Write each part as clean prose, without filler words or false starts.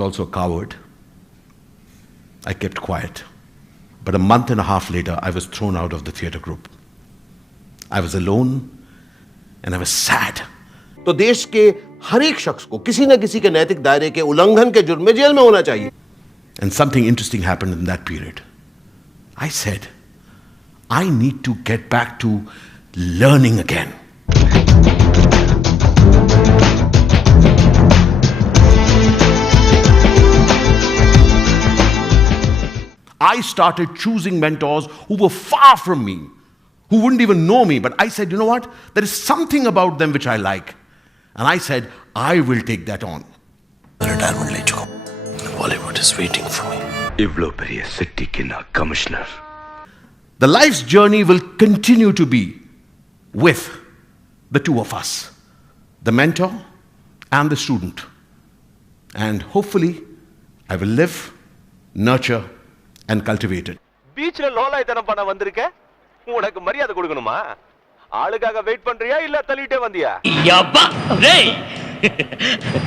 was also a coward. I kept quiet. But a month and a half later, I was thrown out of the theatre group. I was alone and I was sad. तो देश के हर एक शख्स को किसी न किसी के नैतिक दायरे के उल्लंघन के जुर्म में जेल में होना चाहिए. And something interesting happened in that period. I said, I need to get back to learning again. I started choosing mentors who were far from me, who wouldn't even know me. But I said, you know what? There is something about them which I like. And I said, I will take that on. Retirement le chuka. Bollywood is waiting for me. Ivlo periya city ki na commissioner. The life's journey will continue to be with the two of us, the mentor and the student. And hopefully, I will live, nurture, and cultivate it. பீச்ல லோலாய்தனம் பண்ண வந்திருக்க, உனக்கு மரியாதை கொடுக்கணுமா? ஆளுக்காக wait பண்றியா இல்ல தள்ளிட்டே வந்தியா? யப்பா டேய்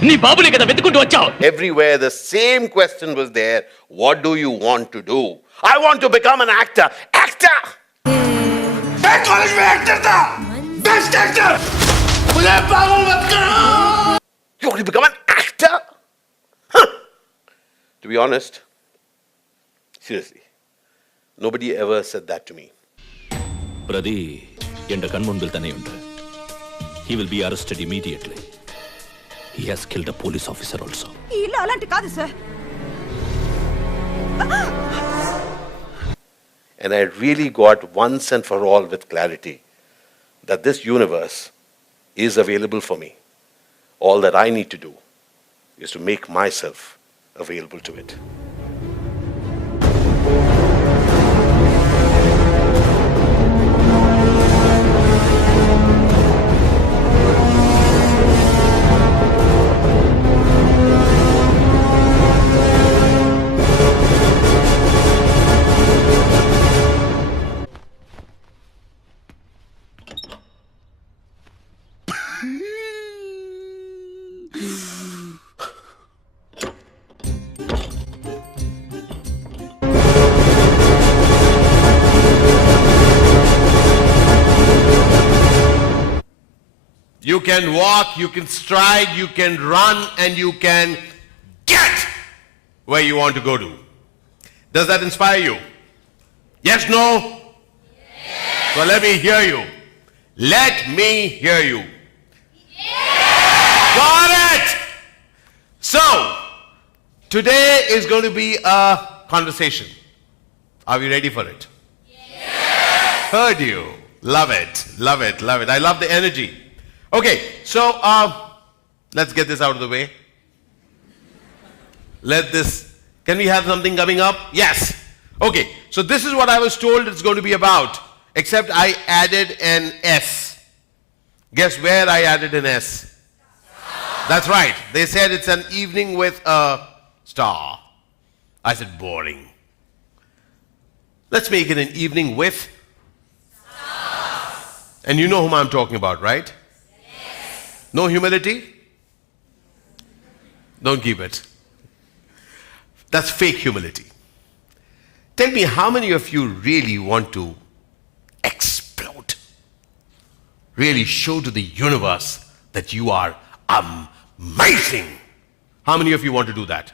நீ பாபுலே கத வெத்துக்கிட்டு வச்சாవ్. Everywhere the same question was there. What do you want to do? I want to become an actor. Actor. मैं कॉलेज में एक्टर था. Best actor. मुझे पागल मत करो. You want to become an actor? Huh. To be honest, seriously, nobody ever said that to me. Pradi, enda kanmunbil thane undu. He will be arrested immediately. He has killed a police officer also. illa alanti kaadu sir. And I really got once and for all with clarity that this universe is available for me. All that I need to do is to make myself available to it. You can walk, you can stride, you can run, and you can get where you want to go to. Does that inspire you? Yes, no? Yes. So let me hear you. Let me hear you. Yes. Got it! So, today is going to be a conversation. Are we ready for it? Yes. Heard you. Love it, love it, love it. I love the energy. Okay, so let's get this out of the way. Can we have something coming up? Yes. Okay, so this is what I was told it's going to be about, except I added an S. Guess where I added an S? Star. That's right. They said it's an evening with a star. I said boring. Let's make it an evening with stars. And you know whom I'm talking about, right? No humility? Don't keep it. That's fake humility. Tell me, how many of you really want to explode? Really show to the universe that you are amazing? How many of you want to do that?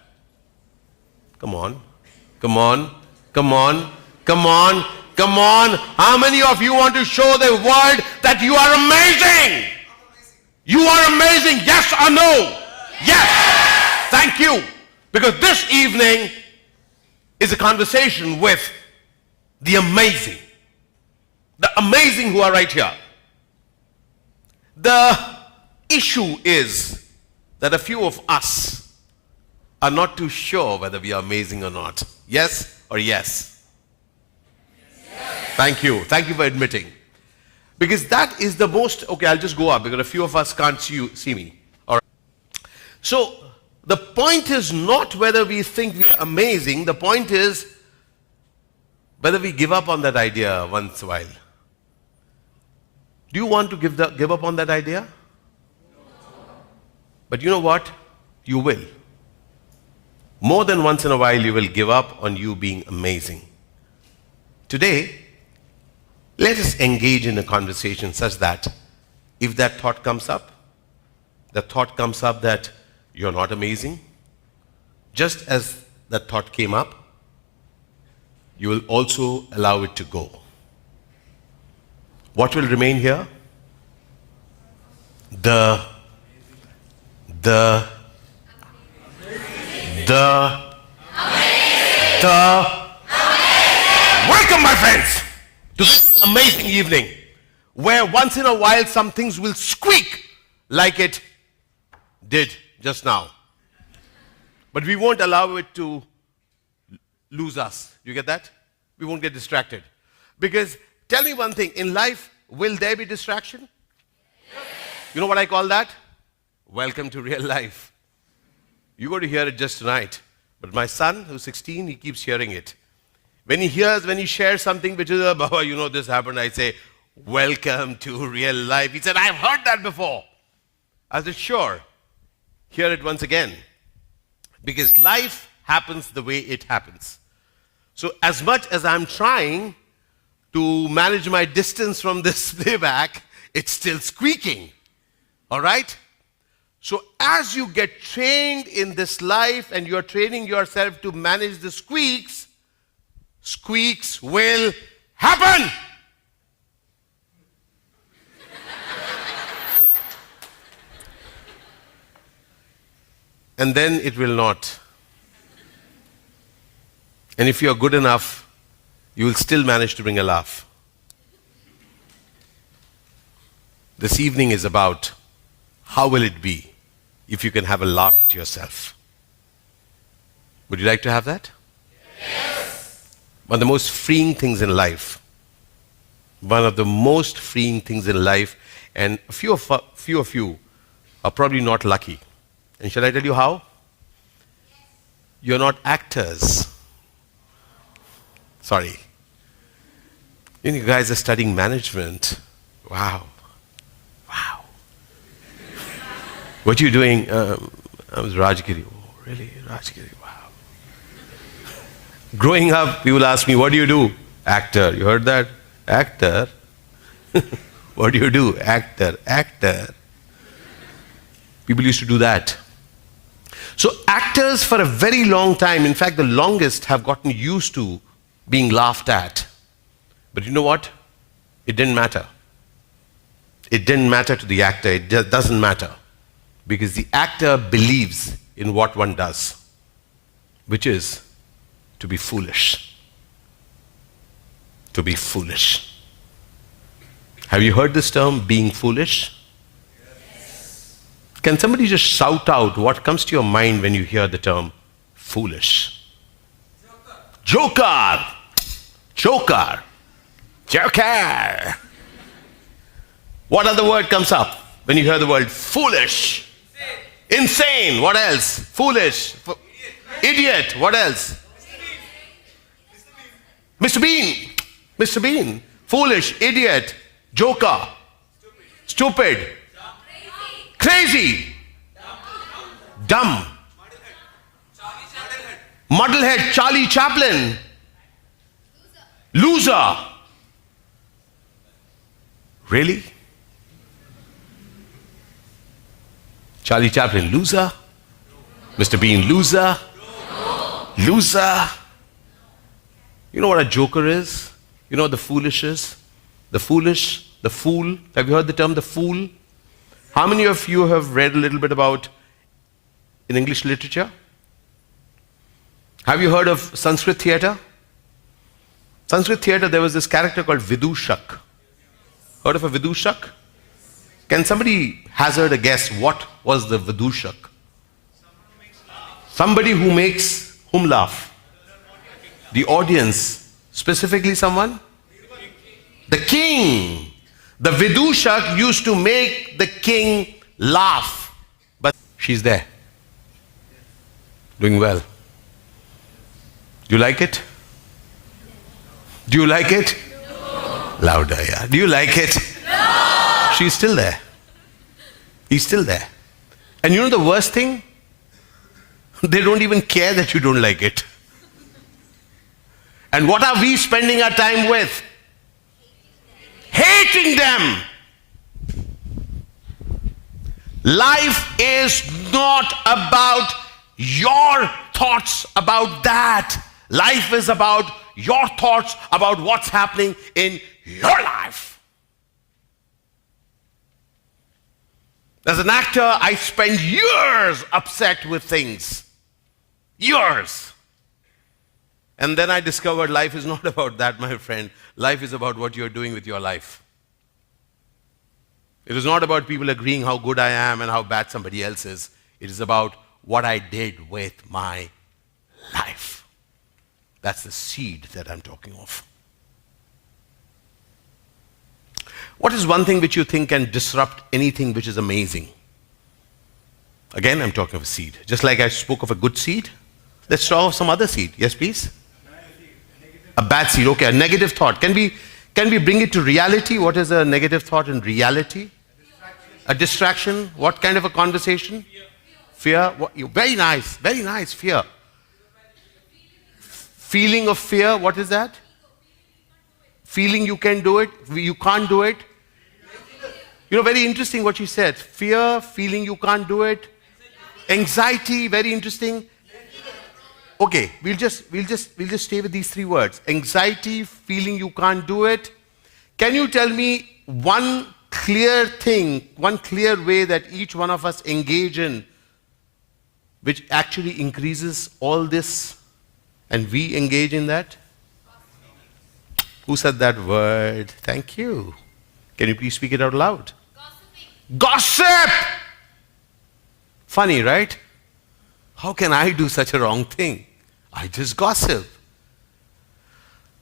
Come on. Come on. Come on. Come on. Come on. How many of you want to show the world that you are amazing? You are amazing, yes or no? Yes. Thank you. Because this evening is a conversation with the amazing. The amazing who are right here. The issue is that a few of us are not too sure whether we are amazing or not. Yes or yes? Yes. Thank you. Thank you for admitting. Because that is the most, okay, I'll just go up because a few of us can't see me. All right. So the point is not whether we think we are amazing. The point is whether we give up on that idea once in a while. Do you want to give up on that idea? But you know what? You will. more than once in a while you will give up on you being amazing. Today, let us engage in a conversation such that if that thought comes up, the thought comes up that you're not amazing, just as that thought came up, you will also allow it to go. What will remain here? The welcome, my friends, to this amazing evening where once in a while some things will squeak like it did just now. But we won't allow it to lose us. You get that? We won't get distracted. Because tell me one thing, in life, will there be distraction? Yes. You know what I call that? Welcome to real life. You're going to hear it just tonight. But my son, who's 16, he keeps hearing it. When he shares something which is, Baba, you know this happened, I say, welcome to real life. He said, I've heard that before. I said, sure. Hear it once again. Because life happens the way it happens. So as much as I'm trying to manage my distance from this playback, it's still squeaking. All right? So as you get trained in this life and you're training yourself to manage the squeaks, squeaks will happen. And then it will not. And if you're good enough, you will still manage to bring a laugh. This evening is about how will it be if you can have a laugh at yourself. Would you like to have that? Yes. One of the most freeing things in life. One of the most freeing things in life, and a few of you are probably not lucky. And shall I tell you how? You're not actors. Sorry. You guys are studying management. Wow. Wow. What are you doing? I was Rajagiri. Oh, really? Rajagiri, wow. Growing up, people ask me, what do you do? Actor. You heard that? Actor. What do you do? Actor. Actor. People used to do that. So actors for a very long time, in fact the longest, have gotten used to being laughed at. But you know what? It didn't matter. It didn't matter to the actor. It doesn't matter. Because the actor believes in what one does, which is to be foolish. To be foolish. Have you heard this term, being foolish? Can somebody just shout out what comes to your mind when you hear the term foolish? Joker. Joker. Joker. What other word comes up when you hear the word foolish? Insane. What else? Foolish. Idiot. What else? Mr. Bean. Mr. Bean. Foolish. Idiot. Joker. Stupid. Crazy. Dumb. Muddlehead. Charlie Chaplin. Loser. Really? Charlie Chaplin, loser? Mr. Bean, loser? Loser? You know what a joker is? You know what the foolish is? The foolish, the fool. Have you heard the term the fool? How many of you have read a little bit about in English literature? Have you heard of Sanskrit theatre? Sanskrit theatre, there was this character called Vidushak. Heard of a Vidushak? Can somebody hazard a guess what was the Vidushak? Somebody who makes whom laugh? The audience. Specifically someone? The king. The Vidushak used to make the king laugh. But she's there. Doing well. Do you like it? Do you like it? No. Louder, yeah. Do you like it? No. She's still there. He's still there. And you know the worst thing? They don't even care that you don't like it. And what are we spending our time with? Hating them. Life is not about your thoughts about that. Life is about your thoughts about what's happening in your life. As an actor, I spend years upset with things. Years. And then I discovered life is not about that, my friend. Life is about what you're doing with your life. It is not about people agreeing how good I am and how bad somebody else is. It is about what I did with my life. That's the seed that I'm talking of. What is one thing which you think can disrupt anything which is amazing? Again, I'm talking of a seed. Just like I spoke of a good seed, let's talk of some other seed. Yes, please? A bad seed. Okay, a negative thought. Can we bring it to reality? What is a negative thought in reality? A distraction. What kind of a conversation? Fear. Very nice. Very nice. Fear. Feeling of fear. What is that? Feeling you can do it. You can't do it. Very interesting what you said. Fear, feeling you can't do it. Anxiety, very interesting. Okay, we'll just stay with these three words. Anxiety, feeling you can't do it. Can you tell me one clear thing, one clear way that each one of us engage in, which actually increases all this, and we engage in that? Who said that word? Thank you. Can you please speak it out loud? Gossip! Funny, right? How can I do such a wrong thing? I just gossip.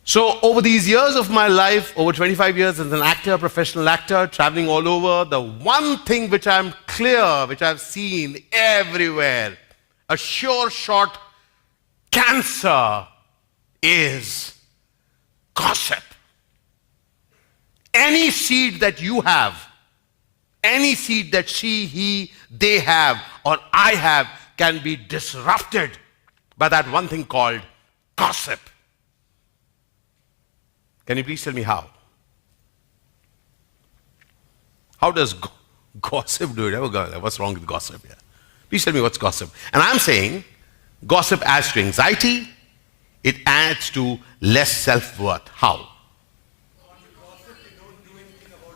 So over these years of my life, over 25 years as an actor, professional actor, traveling all over, the one thing which I'm clear, which I've seen everywhere, a sure shot cancer is gossip. Any seed that you have, any seed that she, he, they have, or I have, can be disrupted by that one thing called gossip. Can you please tell me how? How does gossip do it? What's wrong with gossip here? Please tell me what's gossip. And I'm saying gossip adds to anxiety. It adds to less self-worth. How?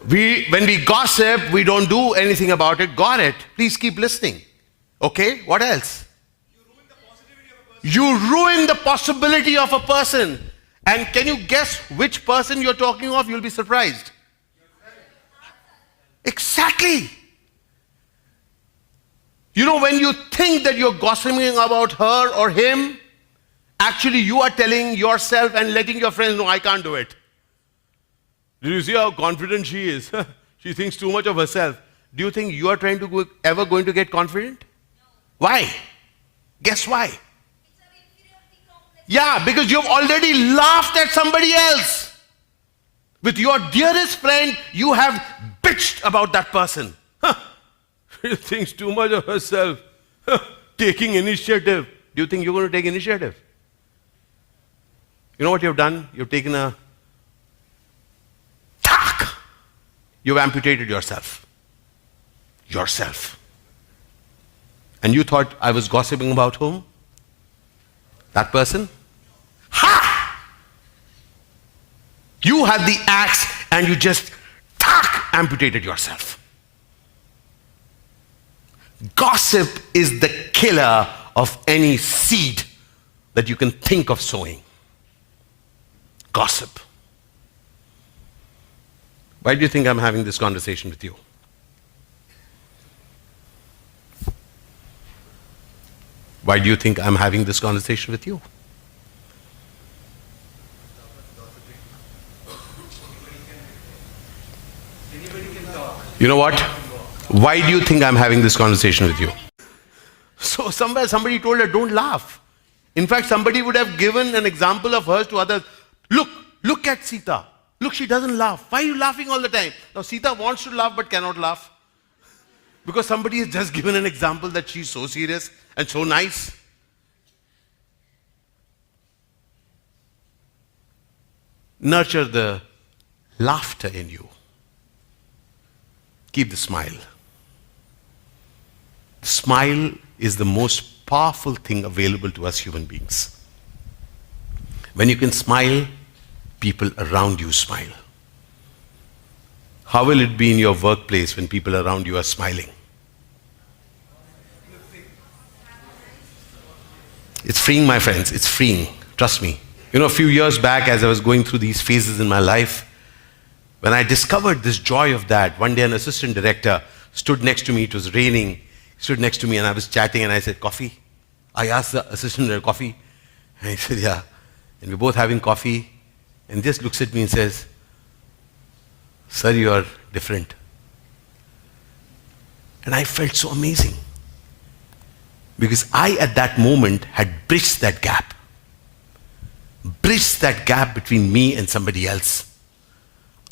When we gossip, we don't do anything about it. Got it. Please keep listening. Okay, what else? You ruin the possibility of a person. And can you guess which person you're talking of? You'll be surprised. Exactly. When you think that you're gossiping about her or him, actually you are telling yourself and letting your friends know, I can't do it. Did you see how confident she is? She thinks too much of herself. Do you think you are ever going to get confident? Why? Guess why? Yeah, because you've already laughed at somebody else. With your dearest friend, you have bitched about that person. She thinks too much of herself. Taking initiative. Do you think you're going to take initiative? You know what you've done? You've taken a tack. You've amputated yourself. Yourself. And you thought I was gossiping about whom? That person? Ha! You had the axe and you just amputated yourself. Gossip is the killer of any seed that you can think of sowing. Gossip. Why do you think I'm having this conversation with you? Why do you think I'm having this conversation with you? You know what? Why do you think I'm having this conversation with you? So somewhere somebody told her, don't laugh. In fact, somebody would have given an example of hers to others. Look at Sita. Look, she doesn't laugh. Why are you laughing all the time? Now Sita wants to laugh but cannot laugh. Because somebody has just given an example that she's so serious and so nice. Nurture the laughter in you. Keep the smile. Smile is the most powerful thing available to us human beings. When you can smile, people around you smile. How will it be in your workplace when people around you are smiling? It's freeing, my friends. It's freeing. Trust me. You know, a few years back, as I was going through these phases in my life, when I discovered this joy of that, one day an assistant director stood next to me. It was raining. He stood next to me and I was chatting and I said, "Coffee?" I asked the assistant director, "Coffee?" And he said, "Yeah." And we're both having coffee. And he just looks at me and says, "Sir, you are different." And I felt so amazing. Because I, at that moment, had bridged that gap. Bridged that gap between me and somebody else.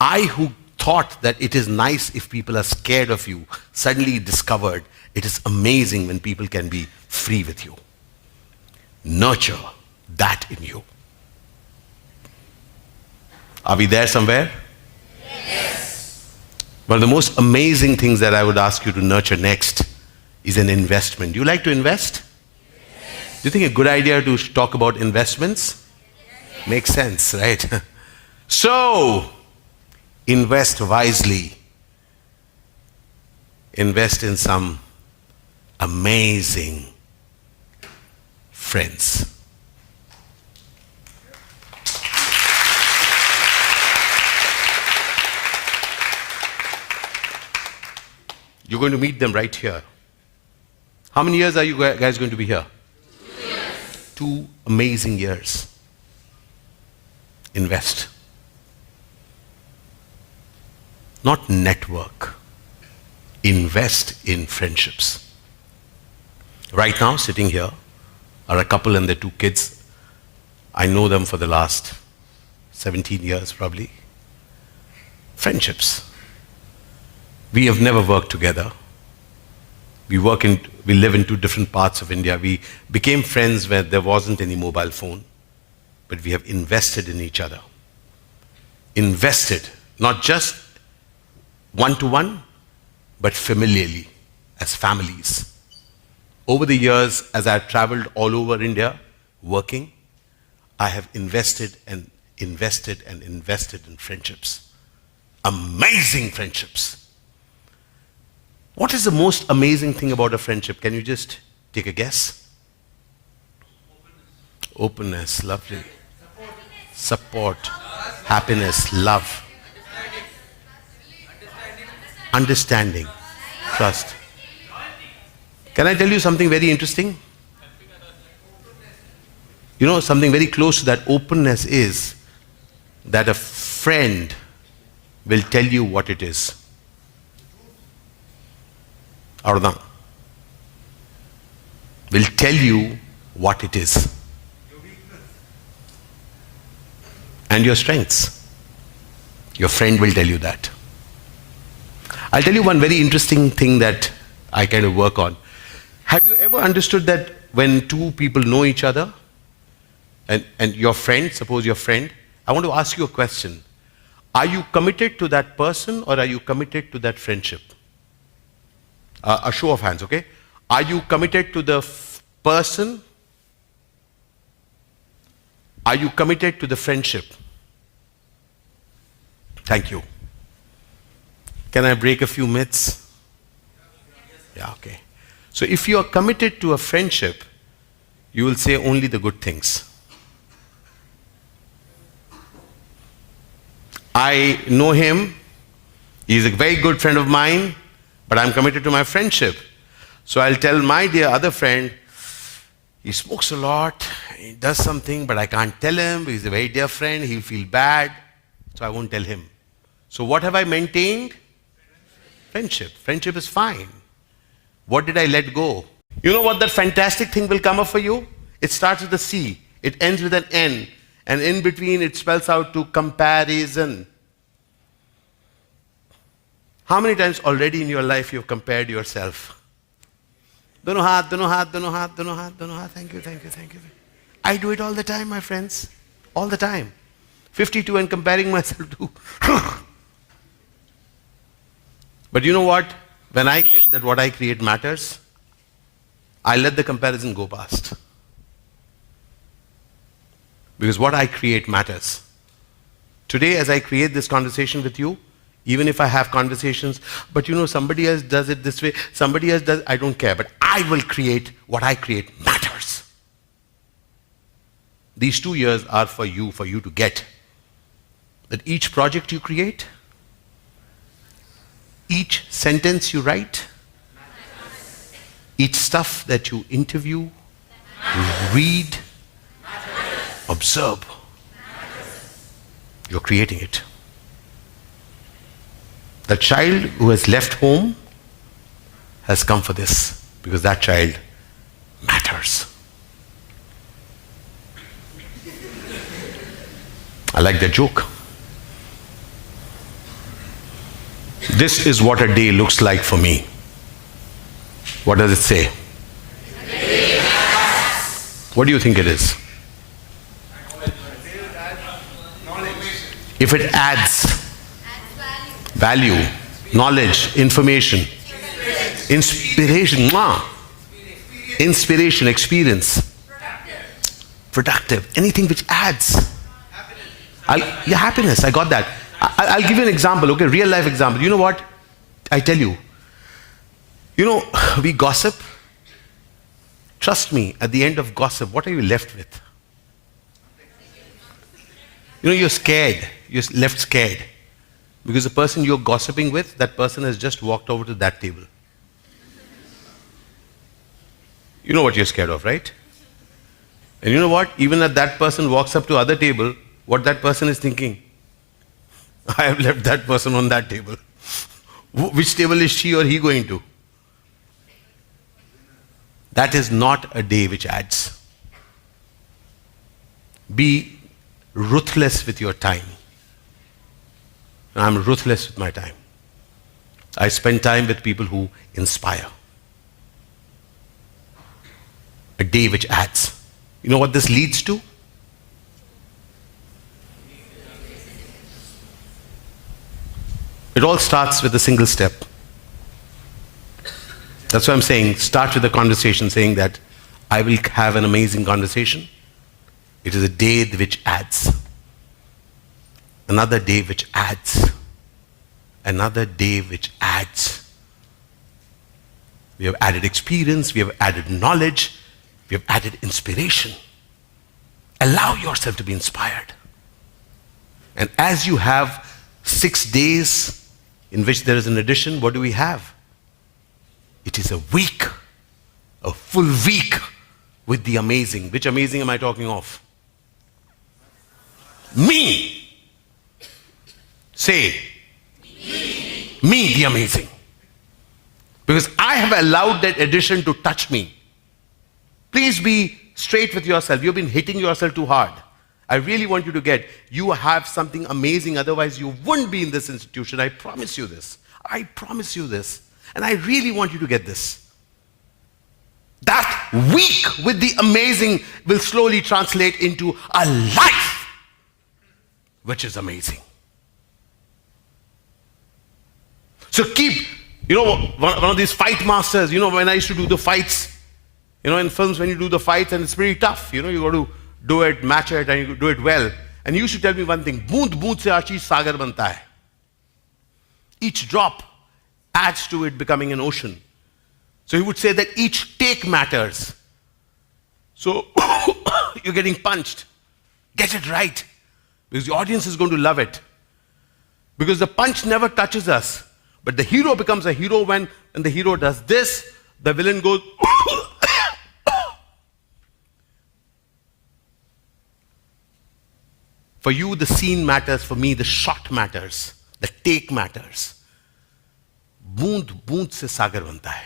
I, who thought that it is nice if people are scared of you, suddenly discovered it is amazing when people can be free with you. Nurture that in you. Are we there somewhere? Yes. One of the most amazing things that I would ask you to nurture next is an investment. Do you like to invest? Yes. Do you think a good idea to talk about investments? Yes. Makes sense, right? So, invest wisely. Invest in some amazing friends. You're going to meet them right here. How many years are you guys going to be here? 2 years. 2 amazing years. Invest. Not network. Invest in friendships. Right now, sitting here, are a couple and their 2 kids. I know them for the last 17 years probably. Friendships. We have never worked together. We live in 2 different parts of India. We became friends where there wasn't any mobile phone, but we have invested in each other. Invested, not just one-to-one, but familially, as families. Over the years, as I've traveled all over India, working, I have invested and invested and invested in friendships. Amazing friendships. What is the most amazing thing about a friendship? Can you just take a guess? Openness, lovely. Support, happiness, love. Understanding, trust. Can I tell you something very interesting? You know, something very close to that openness is that a friend will tell you what it is. Avrudhan. Will tell you what it is. And your strengths. Your friend will tell you that. I'll tell you one very interesting thing that I kind of work on. Have you ever understood that when 2 people know each other, and your friend, suppose your friend, I want to ask you a question. Are you committed to that person or are you committed to that friendship? A show of hands, okay? Are you committed to the person? Are you committed to the friendship? Thank you. Can I break a few myths? Yeah, okay. So if you are committed to a friendship, you will say only the good things. I know him. He's a very good friend of mine. But I'm committed to my friendship. So I'll tell my dear other friend, he smokes a lot, he does something, but I can't tell him. He's a very dear friend, he'll feel bad. So I won't tell him. So what have I maintained? Friendship. Friendship is fine. What did I let go? You know what that fantastic thing will come up for you? It starts with a C. It ends with an N. And in between it spells out to comparison. How many times already in your life you have compared yourself? Dono haath, dono haath, dono haath, dono haath, dono haath. Thank you, thank you, thank you. I do it all the time, my friends. All the time. 52 and comparing myself to. But you know what? When I get that what I create matters, I let the comparison go past. Because what I create matters. Today, as I create this conversation with you, even if I have conversations, but you know, somebody else does it this way, somebody else does, I don't care. But I will create, what I create matters. These 2 years are for you to get. That each project you create, each sentence you write, each stuff that you interview, read, observe, you're creating it. The child who has left home has come for this, because that child matters. I like that joke. This is what a day looks like for me. What does it say? What do you think it is? If it adds value, knowledge, information, inspiration, experience, productive, anything which adds. Happiness, I got that. I'll give you an example, okay, real life example. You know what? I tell you, we gossip. Trust me, at the end of gossip, what are you left with? You're scared. You're left scared. Because the person you're gossiping with, that person has just walked over to that table. You know what you're scared of, right? And you know what? Even if that person walks up to other table, what that person is thinking? I have left that person on that table. Which table is she or he going to? That is not a day which adds. Be ruthless with your time. I'm ruthless with my time. I spend time with people who inspire. A day which adds. You know what this leads to? It all starts with a single step. That's why I'm saying, start with a conversation saying that I will have an amazing conversation. It is a day which adds. Another day which adds. Another day which adds. We have added experience, we have added knowledge, we have added inspiration. Allow yourself to be inspired. And as you have 6 days in which there is an addition, what do we have? It is a week, a full week with the amazing. Which amazing am I talking of? Me. Say, me the amazing. Because I have allowed that addition to touch me. Please be straight with yourself. You've been hitting yourself too hard. I really want you to get, you have something amazing, otherwise you wouldn't be in this institution. I promise you this. I promise you this. And I really want you to get this. That week with the amazing will slowly translate into a life which is amazing. So keep, one of these fight masters, when I used to do the fights, in films when you do the fights and it's pretty tough, you got to do it, match it, and you do it well. And he used to tell me one thing, boond boond se Ashish sagar banta hai. Each drop adds to it becoming an ocean. So he would say that each take matters. So you're getting punched. Get it right. Because the audience is going to love it. Because the punch never touches us. But the hero becomes a hero when the hero does this, the villain goes. For you, the scene matters. For me, the shot matters. The take matters. Boond boond se sagar banta hai.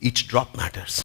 Each drop matters.